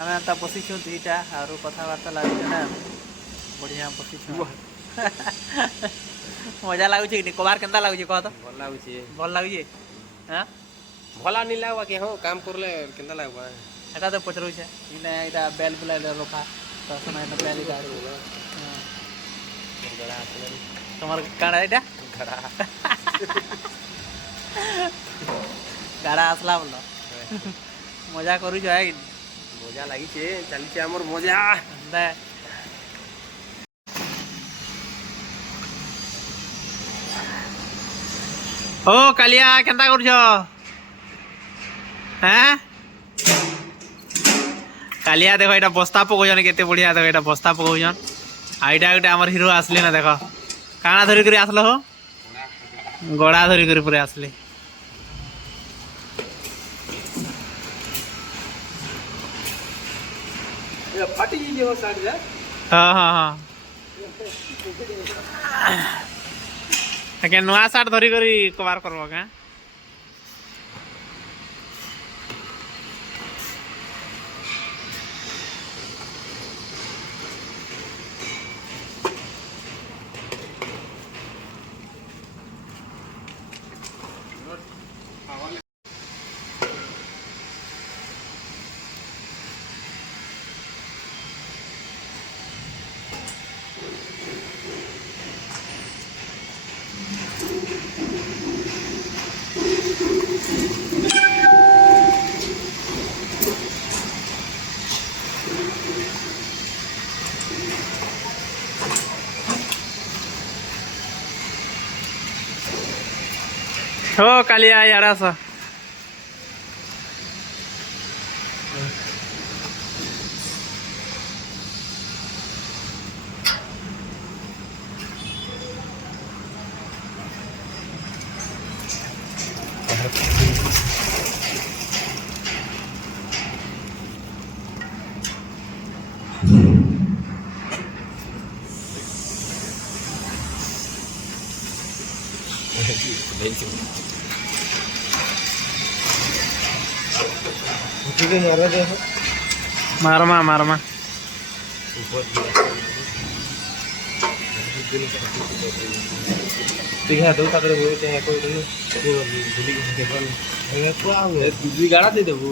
ଆମେ ଏନ୍ତା ବସିଛୁ ଦୁଇଟା ଆରୁ କଥାବାର୍ତ୍ତା ଲାଗୁଛେ ନା ବଢ଼ିଆ ବସିଛୁ ମଜା ଲାଗୁଛି କି କବାର୍ କେନ୍ତା ଲାଗୁଛି କହ ତ ଭଲ ଲାଗୁଛି ଭଲ ଲାଗୁଛି ହଁ ଭଲ ନି ଲାଗବା କି ହଁ କାମ କରଲେ କେନ୍ତା ଲାଗବା ଏଟା ତ ପଚରୁଛେ ଇନେ ଏଇଟା ବେଲ୍ ବୁଲା ରଖା ତ ଶୁଣା ଏଇଟା ବେଲ୍ ଏଇଟା ଅଛି ଗଡ଼ା ଆସିଲାନି তোমার কাড়া এটা ଗଡ଼ା গাড়া আসলা বল মজা করুছ হ্যাঁ মজা লাগিছে চালিছে আমার মজা দে ও কালিয়া কেনতা করছ হ্যাঁ কালিয়া দেখো এটা বস্তা পকাউছন কেতে বঢ়িয়া দেখো এটা বস্তা পকাউছন আর এটা গোটে আমার হিরো আসলি না দেখো কাଣା ধরি করে আসলো হো গড়া ধরি করে পরে আসলি ফাটি যাইছে হো সাইড রে हाँ हाँ हाँ ଆଜ୍ଞା ନୂଆ ସାର୍ଟ ଧରି କରି କଭାର କରବ କାଁ हो कालिया यार आसा मारमा मारमा दुई गाड़ा दे देबू